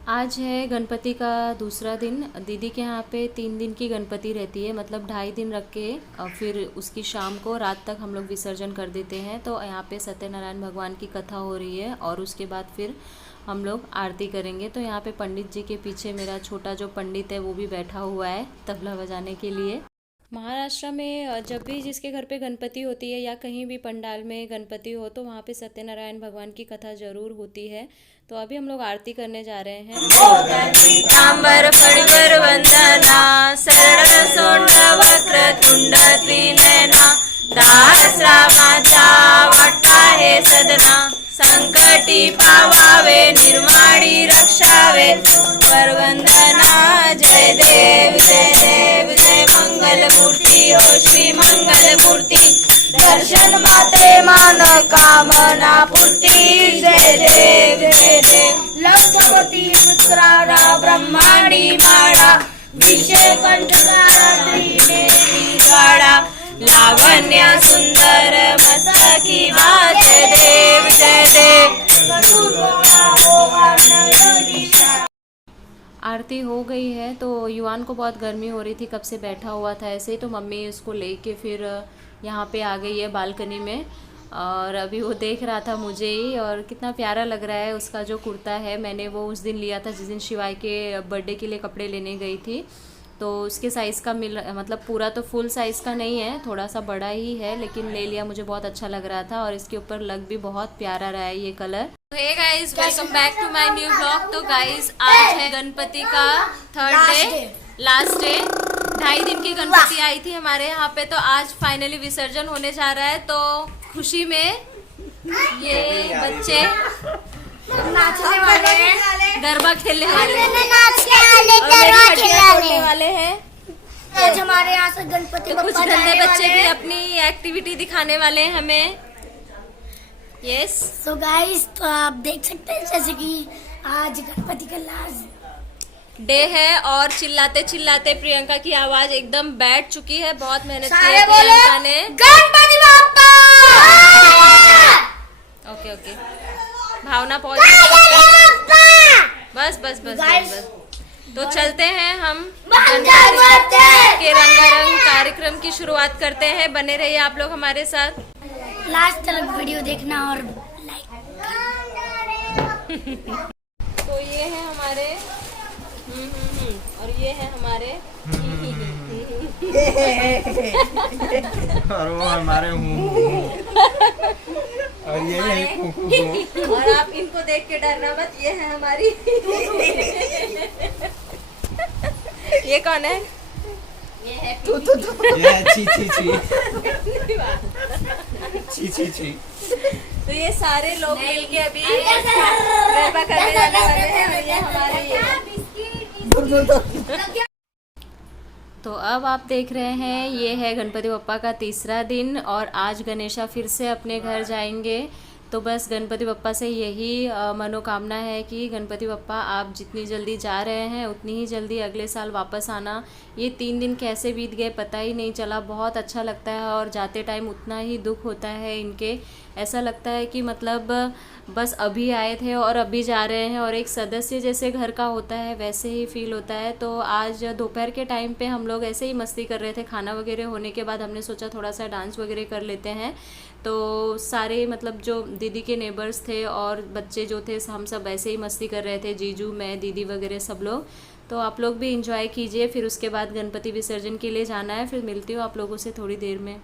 आज है गणपति का दूसरा दिन। दीदी के यहाँ पे 3 दिन की गणपति रहती है, मतलब 2.5 दिन रख के और फिर उसकी शाम को रात तक हम लोग विसर्जन कर देते हैं। तो यहाँ पे सत्यनारायण भगवान की कथा हो रही है और उसके बाद फिर हम लोग आरती करेंगे। तो यहाँ पे पंडित जी के पीछे मेरा छोटा जो पंडित है वो भी बैठा हुआ है तबला बजाने के लिए। महाराष्ट्र में जब भी जिसके घर पे गणपति होती है या कहीं भी पंडाल में गणपति हो तो वहाँ पे सत्यनारायण भगवान की कथा जरूर होती है। तो अभी हम लोग आरती करने जा रहे हैं। पीतांबर फणिवर वंदना शरण सोंड वक्र तुंड त्रिनयना सहस्रामाचा वाटा हे सदना संकटी पावावे निर्माणी रक्षावे वरवंदना जय देव जय देव जय मंगल मूर्ति हो श्री मंगल मूर्ति दर्शन मात्रे मान कामना पूर्ति जय देव जय देव लक्षपति पुत्राणा ब्रह्मांडी माळा विषय कंठकारा त्रिनेत्रीवाडा लावण्य सुंदर मस्तकी बात देव जय देव आरती हो गई है। तो युवान को बहुत गर्मी हो रही थी, कब से बैठा हुआ था ऐसे ही। तो मम्मी उसको लेके फिर यहाँ पे आ गई है बालकनी में और अभी वो देख रहा था मुझे ही। और कितना प्यारा लग रहा है उसका जो कुर्ता है, मैंने वो उस दिन लिया था जिस दिन शिवाय के बर्थडे के लिए कपड़े लेने गई थी। तो उसके साइज़ का मतलब पूरा तो फुल साइज़ का नहीं है, थोड़ा सा बड़ा ही है, लेकिन ले लिया। मुझे बहुत अच्छा लग रहा था और इसके ऊपर लग भी बहुत प्यारा रहा है ये colour. Hey guys, welcome back to my new blog. तो गाइस आज है गणपति का थर्ड डे, लास्ट डे। 2.5 दिन की गणपति आई थी हमारे यहाँ पे, तो आज फाइनली विसर्जन होने जा रहा है। तो खुशी में ये बच्चे नाचने वाले हैं, गरबा खेलने वाले हैं वाले हैं। आज हमारे यहाँ से गणपति तो कुछ गंदे बच्चे भी अपनी एक्टिविटी दिखाने वाले हैं हमें। यस सो गाइस, तो आप देख सकते हैं जैसे कि आज गणपति का लास्ट डे है और चिल्लाते चिल्लाते प्रियंका की आवाज एकदम बैठ चुकी है। बहुत मेहनत की है प्रियंका ने। गणपति बाप्पा। ओके ओके, भावना पहुंच बस बस बस बस बस। तो चलते हैं हम गणपति के रंगारंग कार्यक्रम की शुरुआत करते हैं। बने रहिए आप लोग हमारे साथ, लास्ट तक वीडियो देखना और लाइक। तो ये है हमारे और ये है हमारे और वो हमारे और ये है और आप इनको देख के डरना मत। ये है हमारी ये कौन है? ये है ये छी छी छी छी छी छी। तो ये सारे लोग मिलके अभी गरबा करने जाने वाले हैं और ये हमारे तो अब आप देख रहे हैं ये है गणपति बप्पा का तीसरा दिन और आज गणेशा फिर से अपने घर जाएंगे। तो बस गणपति बप्पा से यही मनोकामना है कि गणपति बप्पा आप जितनी जल्दी जा रहे हैं उतनी ही जल्दी अगले साल वापस आना। ये 3 दिन कैसे बीत गए पता ही नहीं चला, बहुत अच्छा लगता है और जाते टाइम उतना ही दुख होता है इनके। ऐसा लगता है कि मतलब बस अभी आए थे और अभी जा रहे हैं और एक सदस्य जैसे घर का होता है वैसे ही फील होता है। तो आज दोपहर के टाइम पे हम लोग ऐसे ही मस्ती कर रहे थे। खाना वगैरह होने के बाद हमने सोचा थोड़ा सा डांस वगैरह कर लेते हैं। तो सारे मतलब जो दीदी के नेबर्स थे और बच्चे जो थे हम सब ऐसे ही मस्ती कर रहे थे, जीजू मैं दीदी वगैरह सब लोग। तो आप लोग भी इंजॉय कीजिए। फिर उसके बाद गणपति विसर्जन के लिए जाना है। फिर मिलती हूँ आप लोगों से थोड़ी देर में।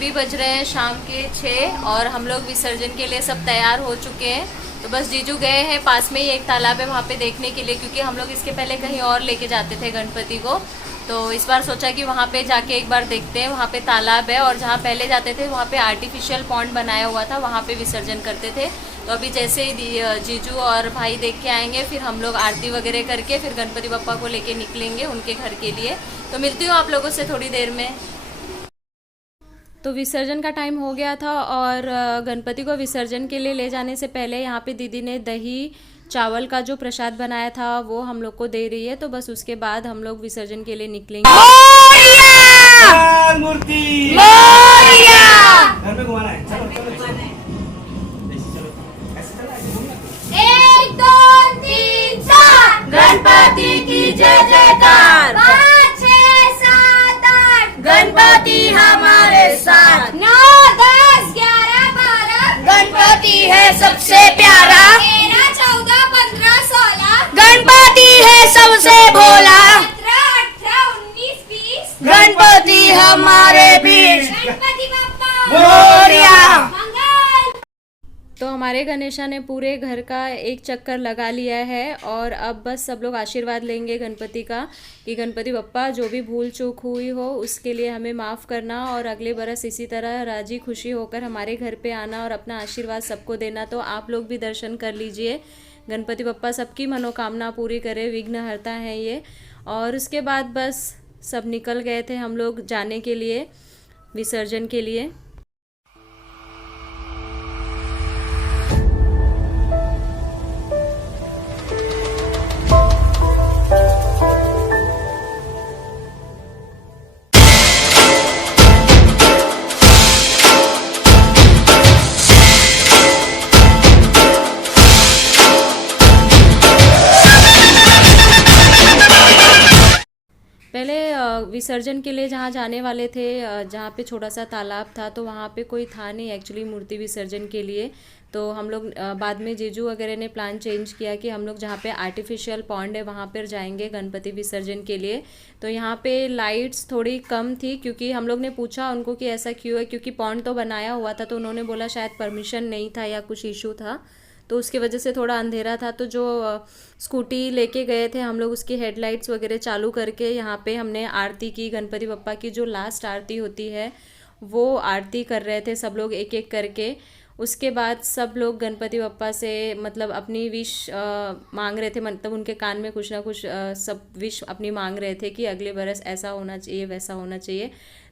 अभी बज रहे हैं शाम के 6 और हम लोग विसर्जन के लिए सब तैयार हो चुके हैं। तो बस जीजू गए हैं, पास में ही एक तालाब है वहाँ पे देखने के लिए, क्योंकि हम लोग इसके पहले कहीं और लेके जाते थे गणपति को। तो इस बार सोचा कि वहाँ पे जाके एक बार देखते हैं। वहाँ पे तालाब है और जहाँ पहले जाते थे वहाँ पे आर्टिफिशियल पॉन्ड बनाया हुआ था, वहाँ पे विसर्जन करते थे। तो अभी जैसे ही जीजू और भाई देख के आएंगे फिर हम लोग आरती वगैरह करके फिर गणपति बप्पा को लेके निकलेंगे उनके घर के लिए। तो मिलती हूँ आप लोगों से थोड़ी देर में। तो विसर्जन का टाइम हो गया था और गणपति को विसर्जन के लिए ले जाने से पहले यहाँ पे दीदी ने दही चावल का जो प्रसाद बनाया था वो हम लोग को दे रही है। तो बस उसके बाद हम लोग विसर्जन के लिए निकलेंगे। मूर्ति घर में घुमाना है। चलो चलो चलो ऐसे चलो, ऐसे घूमना। 1 2 3 4 गणपति की जय जयकार, 5 6 7 8 गणपति हमारे साथ, 9 10 11 12 गणपति है सबसे प्यारा, 13 14 15 16 गणपति है सबसे भोला, 17 18 19 20 गणपति हमारे बीच गणपति बप्पा मोरया। मंगल। तो हमारे गणेशा ने पूरे घर का एक चक्कर लगा लिया है और अब बस सब लोग आशीर्वाद लेंगे गणपति का कि गणपति बप्पा जो भी भूल चूक हुई हो उसके लिए हमें माफ़ करना और अगले बरस इसी तरह राजी खुशी होकर हमारे घर पे आना और अपना आशीर्वाद सबको देना। तो आप लोग भी दर्शन कर लीजिए। गणपति बप्पा सबकी मनोकामना पूरी करे, विघ्नहर्ता है ये। और उसके बाद बस सब निकल गए थे हम लोग जाने के लिए विसर्जन के लिए। पहले विसर्जन के लिए जहाँ जाने वाले थे, जहाँ पे छोटा सा तालाब था, तो वहाँ पे कोई था नहीं एक्चुअली मूर्ति विसर्जन के लिए। तो हम लोग बाद में जीजू वगैरह ने प्लान चेंज किया कि हम लोग जहाँ पे आर्टिफिशियल पॉन्ड है वहाँ पर जाएंगे गणपति विसर्जन के लिए। तो यहाँ पे लाइट्स थोड़ी कम थी क्योंकि हम लोग ने पूछा उनको कि ऐसा क्यों है, क्योंकि पॉन्ड तो बनाया हुआ था। तो उन्होंने बोला शायद परमिशन नहीं था या कुछ इशू था, तो उसकी वजह से थोड़ा अंधेरा था। तो जो स्कूटी लेके गए थे हम लोग उसकी हेडलाइट्स वगैरह चालू करके यहाँ पे हमने आरती की। गणपति बप्पा की जो लास्ट आरती होती है वो आरती कर रहे थे सब लोग एक एक करके। उसके बाद सब लोग गणपति बप्पा से मतलब अपनी विश मांग रहे थे, मतलब उनके कान में कुछ ना कुछ सब विश अपनी मांग रहे थे कि अगले बरस ऐसा होना चाहिए वैसा होना चाहिए।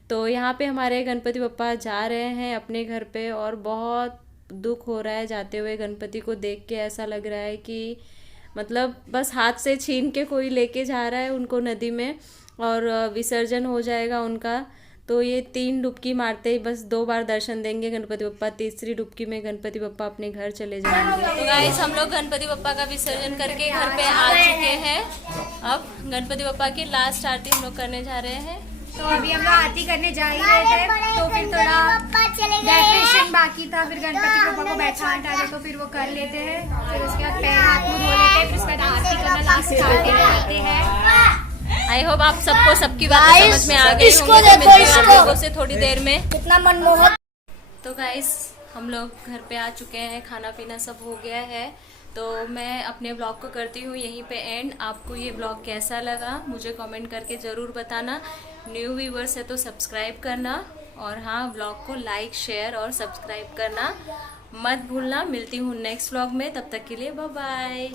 तो यहाँ पे हमारे गणपति बप्पा जा रहे हैं अपने घर पे और बहुत दुख हो रहा है जाते हुए। गणपति को देख के ऐसा लग रहा है कि मतलब बस हाथ से छीन के कोई लेके जा रहा है उनको नदी में और विसर्जन हो जाएगा उनका। तो ये 3 डुबकी मारते ही बस 2 बार दर्शन देंगे गणपति बप्पा, तीसरी डुबकी में गणपति बप्पा अपने घर चले जाएंगे। तो गाइस हम लोग गणपति बप्पा का विसर्जन करके घर पे आ चुके हैं। अब गणपति बप्पा की लास्ट आरती हम लोग करने जा रहे हैं। तो अभी हम लोग आरती करने जा ही रहे थे, तो फिर थोड़ा डेकोरेशन बाकी था, फिर गणपति बप्पा को बैठाना था तो फिर वो कर लेते हैं। फिर उसके बाद पैर हाथ मुंह धो लेते हैं, फिर उसके बाद आरती करना लास्ट आरती करते हैं। आई होप आप सबको सबकी बातें समझ में आ गई होंगी। तो मिलते हैं आप लोगों से थोड़ी देर में। कितना मनमोहक। तो गाइस हम लोग घर पे आ चुके हैं, खाना पीना सब हो गया है। तो मैं अपने ब्लॉग को करती हूँ यहीं पे एंड। आपको ये ब्लॉग कैसा लगा मुझे कमेंट करके ज़रूर बताना। न्यू व्यूवर्स है तो सब्सक्राइब करना और हाँ ब्लॉग को लाइक शेयर और सब्सक्राइब करना मत भूलना। मिलती हूँ नेक्स्ट ब्लॉग में, तब तक के लिए बाय बाय।